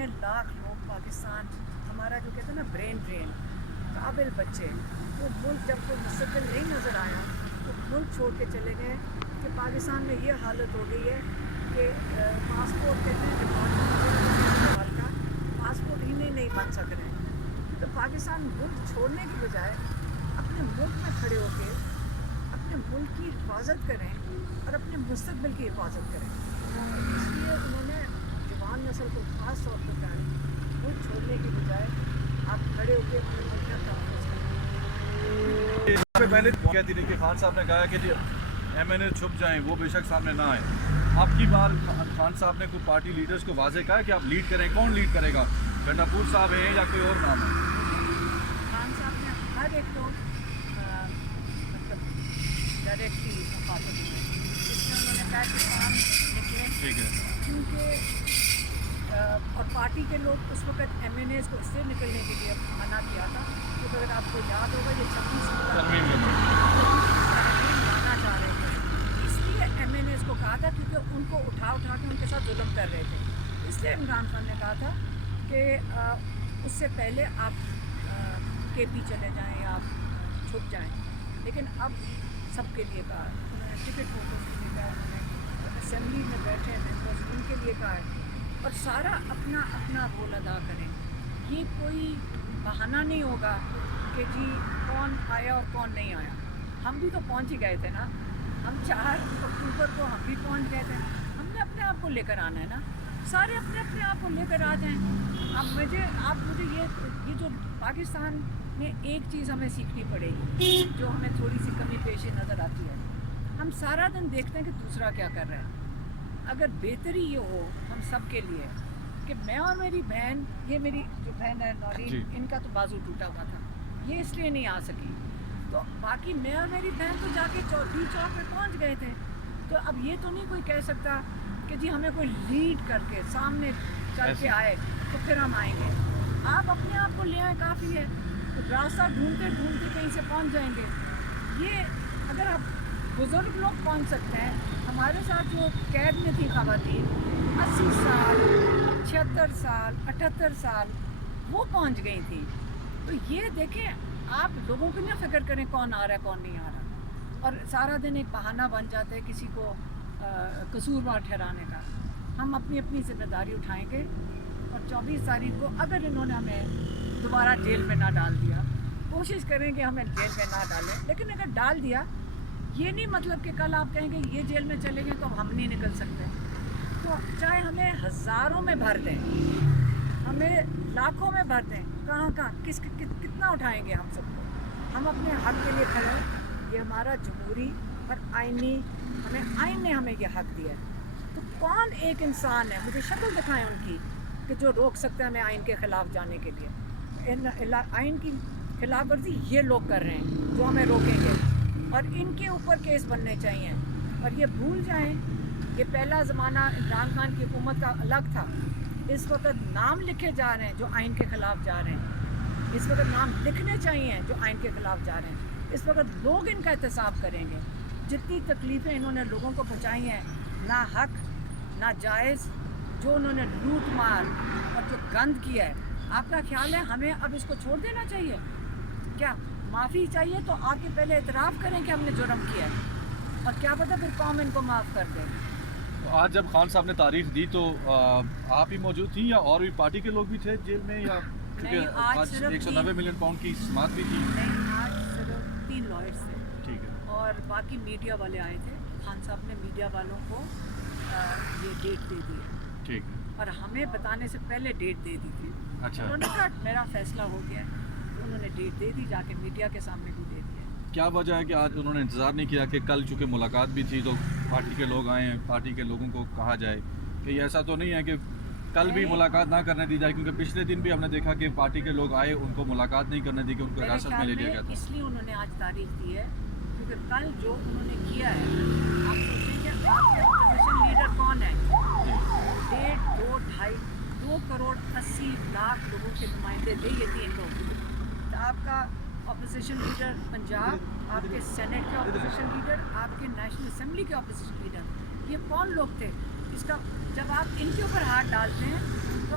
اتنے لاکھ لوگ پاکستان ہمارا جو کہتے ہیں نا برین ڈرین قابل بچے وہ ملک جب کوئی مستقبل نہیں نظر آیا تو ملک چھوڑ کے چلے گئے کہ پاکستان میں یہ حالت ہو گئی ہے کہ پاسپورٹ کہتے ہیں ڈپارٹمنٹ کا پاسپورٹ ہی نہیں بن سک رہے ہیں. تو پاکستان ملک چھوڑنے کی بجائے اپنے ملک میں کھڑے ہو کے اپنے ملک کی حفاظت کریں اور اپنے مستقبل کی حفاظت کریں. اس لیے انہوں نے جوان نسل کو خاص طور پر کہا ملک چھوڑنے کی بجائے آپ کھڑے ہو کے اپنے ملک کا تحفظ کریں. پہلے کہتی رہی کہ خان صاحب نے کہا کہ جی ایم این اے چھپ جائیں وہ بے شک سامنے نہ آئیں. اب کی بار خان صاحب نے کوئی پارٹی لیڈرز کو واضح کہا کہ آپ لیڈ کریں. کون لیڈ کرے گا؟ گنڈاپور صاحب ہیں یا کوئی اور نام ہے؟ خان صاحب نے ہر ایک کو مطلب ڈائریکٹلی مخاطب ہوئے. اس میں انہوں نے کہا کہ کام نکلیں ٹھیک ہے کیونکہ اور پارٹی کے لوگ اس وقت ایم این ایز کو اس سے نکلنے کے لیے منع کیا تھا کیونکہ اگر آپ کو یاد ہوگا یہ 26 ترمیم لانا چاہ رہے تھے. اس لیے ایم این ایز کو کہا تھا کیونکہ ان کو اٹھا کے ان کے ساتھ ظلم کر رہے تھے. اس لیے عمران خان نے کہا تھا کہ اس سے پہلے آپ کے پی چلے جائیں یا آپ چھپ جائیں. لیکن اب سب کے لیے کہا انہوں نے ٹکٹ ووٹرز کے لیے کہا انہوں نے اسمبلی میں بیٹھے ممبرز ان کے لیے کہا ہے اور سارا اپنا اپنا رول ادا کریں. یہ کوئی بہانہ نہیں ہوگا کہ جی کون آیا اور کون نہیں آیا. ہم بھی تو پہنچ ہی گئے تھے نا. ہم 4 اکتوبر کو ہم بھی پہنچ گئے تھے. ہم نے اپنے آپ کو لے کر آنا ہے نا. سارے اپنے آپ کو لے کر آ جائیں. اب مجھے یہ جو پاکستان میں ایک چیز ہمیں سیکھنی پڑے گی جو ہمیں تھوڑی سی کمی پیشی نظر آتی ہے. ہم سارا دن دیکھتے ہیں کہ دوسرا کیا کر رہا ہے. اگر بہتری یہ ہو ہم سب کے لیے کہ میں اور میری بہن, یہ میری جو بہن ہے نورین, ان کا تو بازو ٹوٹا ہوا تھا, یہ اس لیے نہیں آ سکی. تو باقی میں اور میری بہن تو جا کے ڈی چوک پہ پہنچ گئے تھے. تو اب یہ تو نہیں کوئی کہہ سکتا کہ جی ہمیں کوئی لیڈ کر کے سامنے چل کے آئے تو پھر ہم آئیں گے. آپ اپنے آپ کو لے آئیں کافی ہے. راستہ ڈھونڈتے کہیں سے پہنچ جائیں گے. یہ اگر آپ بزرگ لوگ پہنچ سکتے ہیں. ہمارے ساتھ جو قید میں تھی خواتین 80 سال 76 سال 78 سال وہ پہنچ گئی تھی. تو یہ دیکھیں آپ لوگوں کو نہ فکر کریں کون آ رہا ہے کون نہیں آ رہا اور سارا دن ایک بہانہ بن جاتا ہے کسی کو قصوروار ٹھہرانے کا. ہم اپنی ذمہ داری اٹھائیں گے اور 24 تاریخ کو اگر انہوں نے ہمیں دوبارہ جیل میں نہ ڈال دیا, کوشش کریں کہ ہمیں جیل میں نہ ڈالیں. لیکن اگر ڈال دیا یہ نہیں مطلب کہ کل آپ کہیں گے یہ جیل میں چلے گئے تو اب ہم نہیں نکل سکتے. تو چاہے ہمیں ہزاروں میں بھر دیں, ہمیں لاکھوں میں بھر دیں, کہاں کتنا اٹھائیں گے ہم سب کو. ہم اپنے حق کے لیے کھڑے ہیں. یہ ہمارا جمہوری اور آئینی, آئین نے ہمیں یہ حق دیا ہے. تو کون ایک انسان ہے, مجھے شکل دکھائیں ان کی, کہ جو روک سکتا ہے ہمیں آئین کے خلاف جانے کے لیے. آئین کی خلاف ورزی یہ لوگ کر رہے ہیں جو ہمیں روکیں گے اور ان کے اوپر کیس بننے چاہیے. اور یہ بھول جائیں یہ پہلا زمانہ عمران خان کی حکومت کا الگ تھا. اس وقت نام لکھے جا رہے ہیں جو آئین کے خلاف جا رہے ہیں. اس وقت نام لکھنے چاہیے جو آئین کے خلاف جا رہے ہیں. اس وقت لوگ ان کا احتساب کریں گے. جتنی تکلیفیں انہوں نے لوگوں کو پہنچائی ہیں, نہ حق نہ جائز, جو انہوں نے لوٹ مار اور جو گند کیا ہے, آپ کا خیال ہے ہمیں اب اس کو چھوڑ دینا چاہیے کیا؟ معافی چاہیے تو آ کے پہلے اعتراف کریں کہ ہم نے جرم کیا ہے اور کیا پتہ پھر قوم ان کو معاف کر دے. آج جب خان صاحب نے تاریخ دی تو آپ ہی موجود تھیں یا اور بھی پارٹی کے لوگ بھی تھے جیل میں, یا کیونکہ آج 190 ملین پاؤنڈ کی سماعت بھی تھی؟ نہیں, آج صرف 3 لائرز تھے. ٹھیک ہے. اور باقی میڈیا والے آئے تھے. خان صاحب نے میڈیا والوں کو یہ ڈیٹ دے دی ہے. ٹھیک ہے. اور ہمیں بتانے سے پہلے ڈیٹ دے دی تھی. اچھا. انہوں نے کہا میرا فیصلہ ہو گیا ہے, تو انہوں نے ڈیٹ دے دی, جا کے میڈیا کے سامنے بھی دے دیا. کیا وجہ ہے کہ آج انہوں نے انتظار نہیں کیا کہ کل چونکہ ملاقات بھی تھی تو پارٹی کے لوگ آئے ہیں, پارٹی کے لوگوں کو کہا جائے کہ یہ ایسا تو نہیں ہے کہ کل بھی ملاقات نہ کرنے دی جائے؟ کیونکہ پچھلے دن بھی ہم نے دیکھا کہ پارٹی کے لوگ آئے, ان کو ملاقات نہیں کرنے دی, کہ ان کو حراست میں لے لیا گیا تھا. اس لیے انہوں نے آج تاریخ دی ہے کیونکہ کل جو انہوں نے کیا ہے, آپ سوچیں کہ آپ کے اپوزیشن لیڈر کون ہے؟ 2 کروڑ 80 لاکھ لوگوں کے نمائندے تھے یہ 3 لوگ. تو آپ کا اپوزیشن لیڈر پنجاب, آپ کے سینٹ کے اپوزیشن لیڈر, آپ کے نیشنل اسمبلی کے اپوزیشن لیڈر, یہ کون لوگ تھے؟ اس کا جب آپ ان کے اوپر ہاتھ ڈالتے ہیں تو